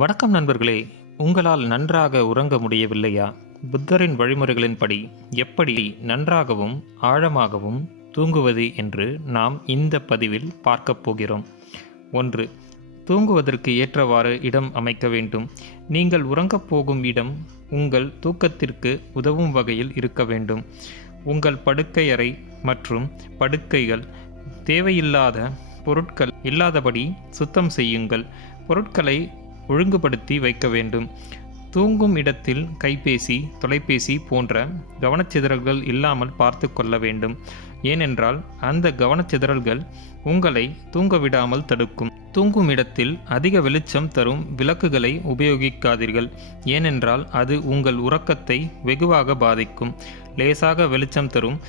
வணக்கம் நண்பர்களே. உங்களால் நன்றாக உறங்க முடியவில்லையா? புத்தரின் வழிமுறைகளின்படி எப்படி நன்றாகவும் ஆழமாகவும் தூங்குவது என்று நாம் இந்த பதிவில் பார்க்கப் போகிறோம். 1. தூங்குவதற்கு ஏற்றவாறு இடம் அமைக்க வேண்டும். நீங்கள் உறங்கப் போகும் இடம் உங்கள் தூக்கத்திற்கு உதவும் வகையில் இருக்க வேண்டும். உங்கள் படுக்கையறை மற்றும் படுக்கைகள் தேவையில்லாத பொருட்கள் இல்லாதபடி சுத்தம் செய்யுங்கள். பொருட்களை ஒழுங்குபடுத்தி வைக்க வேண்டும். தூங்கும் இடத்தில் கைபேசி, தொலைபேசி போன்ற கவனச்சிதறல்கள் இல்லாமல் பார்த்து கொள்ள வேண்டும். ஏனென்றால் அந்த கவனச்சிதறல்கள் உங்களை தூங்க விடாமல் தடுக்கும். தூங்கும் இடத்தில் அதிக வெளிச்சம் தரும் விளக்குகளை உபயோகிக்காதீர்கள். ஏனென்றால் அது உங்கள் உறக்கத்தை வெகுவாக பாதிக்கும். லேசாக வெளிச்சம் தரும்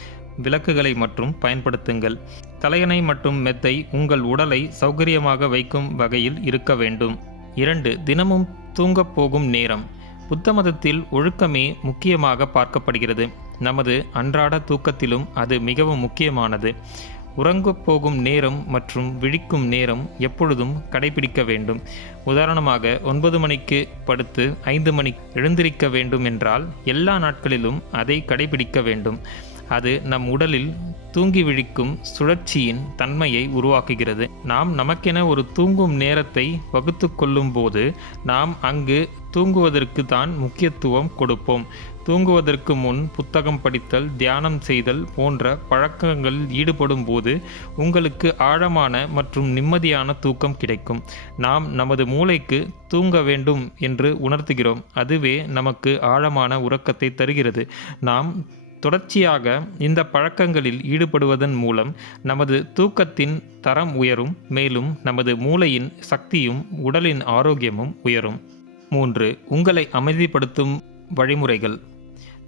விளக்குகளை மட்டும் பயன்படுத்துங்கள். தலையணை மற்றும் மெத்தை உங்கள் உடலை சௌகரியமாக வைக்கும் வகையில் இருக்க வேண்டும். 2. தினமும் தூங்கப் போகும் நேரம். புத்த மதத்தில் ஒழுக்கமே முக்கியமாக பார்க்கப்படுகிறது. நமது அன்றாட தூக்கத்திலும் அது மிகவும் முக்கியமானது. உறங்கப் போகும் நேரம் மற்றும் விழிக்கும் நேரம் எப்பொழுதும் கடைபிடிக்க வேண்டும். உதாரணமாக 9 மணிக்கு படுத்து 5 மணிக்கு எழுந்திருக்க வேண்டும் என்றால் எல்லா நாட்களிலும் அதை கடைபிடிக்க வேண்டும். அது நம் உடலில் தூங்கி விழிக்கும் சுழற்சியின் தன்மையை உருவாக்குகிறது. நாம் நமக்கென ஒரு தூங்கும் நேரத்தை வகுத்து கொள்ளும் போது நாம் அங்கு தூங்குவதற்கு தான் முக்கியத்துவம் கொடுப்போம். தூங்குவதற்கு முன் புத்தகம் படித்தல், தியானம் செய்தல் போன்ற பழக்கங்களில் ஈடுபடும் போது உங்களுக்கு ஆழமான மற்றும் நிம்மதியான தூக்கம் கிடைக்கும். நாம் நமது மூளைக்கு தூங்க வேண்டும் என்று உணர்த்துகிறோம். அதுவே நமக்கு ஆழமான உறக்கத்தை தருகிறது. நாம் தொடர்ச்சியாக இந்த பழக்கங்களில் ஈடுபடுவதன் மூலம் நமது தூக்கத்தின் தரம் உயரும். மேலும் நமது மூளையின் சக்தியும் உடலின் ஆரோக்கியமும் உயரும். 3. உங்களை அமைதிப்படுத்தும் வழிமுறைகள்.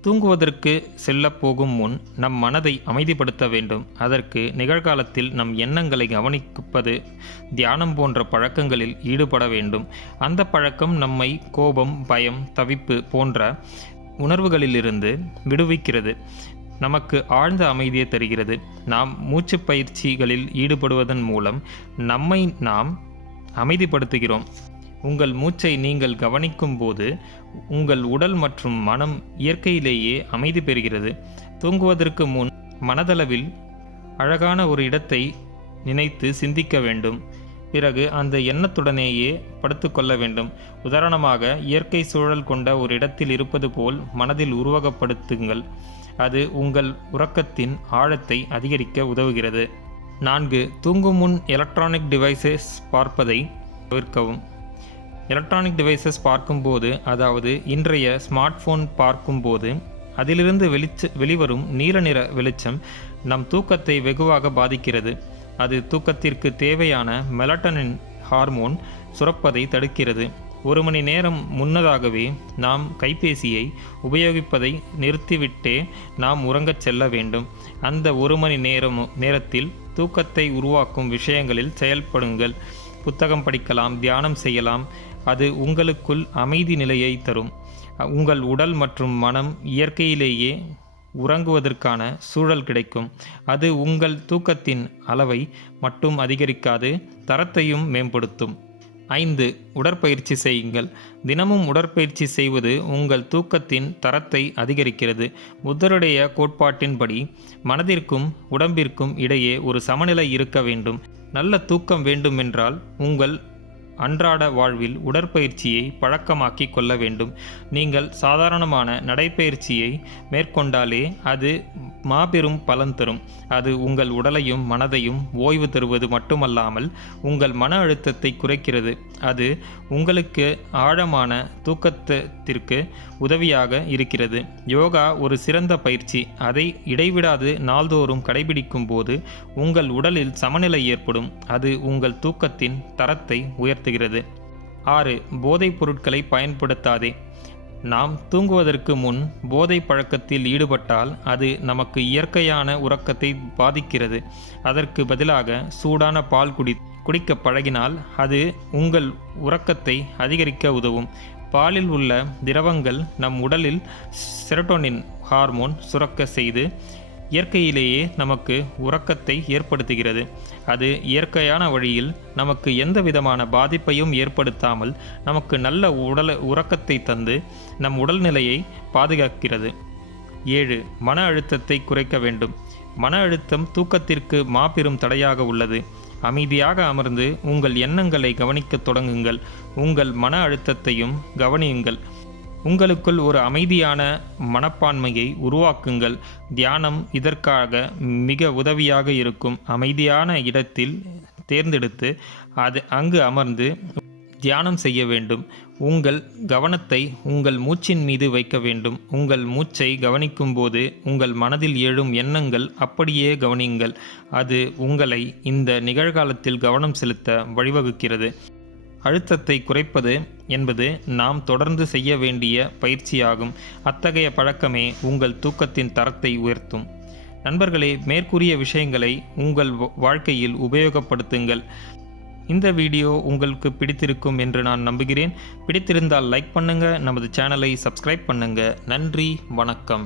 தூங்குவதற்கு செல்ல போகும் முன் நம் மனதை அமைதிப்படுத்த வேண்டும். அதற்கு நிகழ்காலத்தில் நம் எண்ணங்களை கவனிப்பது, தியானம் போன்ற பழக்கங்களில் ஈடுபட வேண்டும். அந்த பழக்கம் நம்மை கோபம், பயம், தவிப்பு போன்ற உணர்வுகளிலிருந்து விடுவிக்கிறது. நமக்கு ஆழ்ந்த அமைதியை தருகிறது. நாம் மூச்சு பயிற்சிகளில் ஈடுபடுவதன் மூலம் நம்மை நாம் அமைதிப்படுத்துகிறோம். உங்கள் மூச்சை நீங்கள் கவனிக்கும் போது உங்கள் உடல் மற்றும் மனம் இயற்கையிலேயே அமைதி பெறுகிறது. தூங்குவதற்கு முன் மனதளவில் அழகான ஒரு இடத்தை நினைத்து சிந்திக்க வேண்டும். பிறகு அந்த எண்ணத்துடனேயே படுத்துக்கொள்ள வேண்டும். உதாரணமாக இயற்கை சூழல் கொண்ட ஒரு இடத்தில் இருப்பது போல் மனதில் உருவகப்படுத்துங்கள். அது உங்கள் உறக்கத்தின் ஆழத்தை அதிகரிக்க உதவுகிறது. 4. தூங்கும் முன் எலக்ட்ரானிக் டிவைசஸ் பார்ப்பதை தவிர்க்கவும். எலக்ட்ரானிக் டிவைசஸ் பார்க்கும்போது, அதாவது இன்றைய ஸ்மார்ட் போன் பார்க்கும்போது அதிலிருந்து வெளிவரும் நீல நிற வெளிச்சம் நம் தூக்கத்தை வெகுவாக பாதிக்கிறது. அது தூக்கத்திற்கு தேவையான மெலட்டனின் ஹார்மோன் சுரப்பதை தடுக்கிறது. 1 மணி நேரம் முன்னதாகவே நாம் கைபேசியை உபயோகிப்பதை நிறுத்திவிட்டே நாம் உறங்கச் செல்ல வேண்டும். அந்த 1 மணி நேரத்தில் தூக்கத்தை உருவாக்கும் விஷயங்களில் செயல்படுங்கள். புத்தகம் படிக்கலாம், தியானம் செய்யலாம். அது உங்களுக்குள் அமைதி நிலையை தரும். உங்கள் உடல் மற்றும் மனம் இயற்கையிலேயே உறங்குவதற்கான சூழல் கிடைக்கும். அது உங்கள் தூக்கத்தின் அளவை மட்டும் அதிகரிக்காது, தரத்தையும் மேம்படுத்தும். 5. உடற்பயிற்சி செய்யுங்கள். தினமும் உடற்பயிற்சி செய்வது உங்கள் தூக்கத்தின் தரத்தை அதிகரிக்கிறது. புத்தருடைய கோட்பாட்டின்படி மனதிற்கும் உடம்பிற்கும் இடையே ஒரு சமநிலை இருக்க வேண்டும். நல்ல தூக்கம் வேண்டுமென்றால் உங்கள் அன்றாட வாழ்வில் உடற்பயிற்சியை பழக்கமாக்கி கொள்ள வேண்டும். நீங்கள் சாதாரணமான நடைப்பயிற்சியை மேற்கொண்டாலே அது மாபெரும் பலன் தரும். அது உங்கள் உடலையும் மனதையும் ஓய்வு தருவது மட்டுமல்லாமல் உங்கள் மன அழுத்தத்தை குறைக்கிறது. அது உங்களுக்கு ஆழமான தூக்கத்திற்கு உதவியாக இருக்கிறது. யோகா ஒரு சிறந்த பயிற்சி. அதை இடைவிடாது நாள்தோறும் கடைபிடிக்கும் போது உங்கள் உடலில் சமநிலை ஏற்படும். அது உங்கள் தூக்கத்தின் தரத்தை உயர்த்துகிறது. 6. போதைப் பொருட்களை பயன்படுத்தாதே. நாம் தூங்குவதற்கு முன் போதை பழக்கத்தில் ஈடுபட்டால் அது நமக்கு இயற்கையான உறக்கத்தை பாதிக்கிறது. அதற்கு பதிலாக சூடான பால் குடிக்க பழகினால் அது உங்கள் உறக்கத்தை அதிகரிக்க உதவும். பாலில் உள்ள திரவங்கள் நம் உடலில் செரோட்டோனின் ஹார்மோன் சுரக்க செய்து இயற்கையிலேயே நமக்கு உறக்கத்தை ஏற்படுத்துகிறது. அது இயற்கையான வழியில் நமக்கு எந்த விதமான பாதிப்பையும் ஏற்படுத்தாமல் நமக்கு நல்ல உறக்கத்தை தந்து நம் உடல்நிலையை பாதுகாக்கிறது. 7. மன அழுத்தத்தை குறைக்க வேண்டும். மன அழுத்தம் தூக்கத்திற்கு மாபெரும் தடையாக உள்ளது. அமைதியாக அமர்ந்து உங்கள் எண்ணங்களை கவனிக்கத் தொடங்குங்கள். உங்கள் மன அழுத்தத்தையும் கவனியுங்கள். உங்களுக்குள் ஒரு அமைதியான மனப்பான்மையை உருவாக்குங்கள். தியானம் இதற்காக மிக உதவியாக இருக்கும். அமைதியான இடத்தில் தேர்ந்தெடுத்து அங்கு அமர்ந்து தியானம் செய்ய வேண்டும். உங்கள் கவனத்தை உங்கள் மூச்சின் மீது வைக்க வேண்டும். உங்கள் மூச்சை கவனிக்கும் போது உங்கள் மனதில் எழும் எண்ணங்கள் அப்படியே கவனியுங்கள். அது உங்களை இந்த நிகழ்காலத்தில் கவனம் செலுத்த வழிவகுக்கிறது. அழுத்தத்தை குறைப்பது என்பது நாம் தொடர்ந்து செய்ய வேண்டிய பயிற்சியாகும். அத்தகைய பழக்கமே உங்கள் தூக்கத்தின் தரத்தை உயர்த்தும். நண்பர்களே, மேற்கூறிய விஷயங்களை உங்கள் வாழ்க்கையில் உபயோகப்படுத்துங்கள். இந்த வீடியோ உங்களுக்கு பிடித்திருக்கும் என்று நான் நம்புகிறேன். பிடித்திருந்தால் லைக் பண்ணுங்கள். நமது சேனலை சப்ஸ்கிரைப் பண்ணுங்கள். நன்றி, வணக்கம்.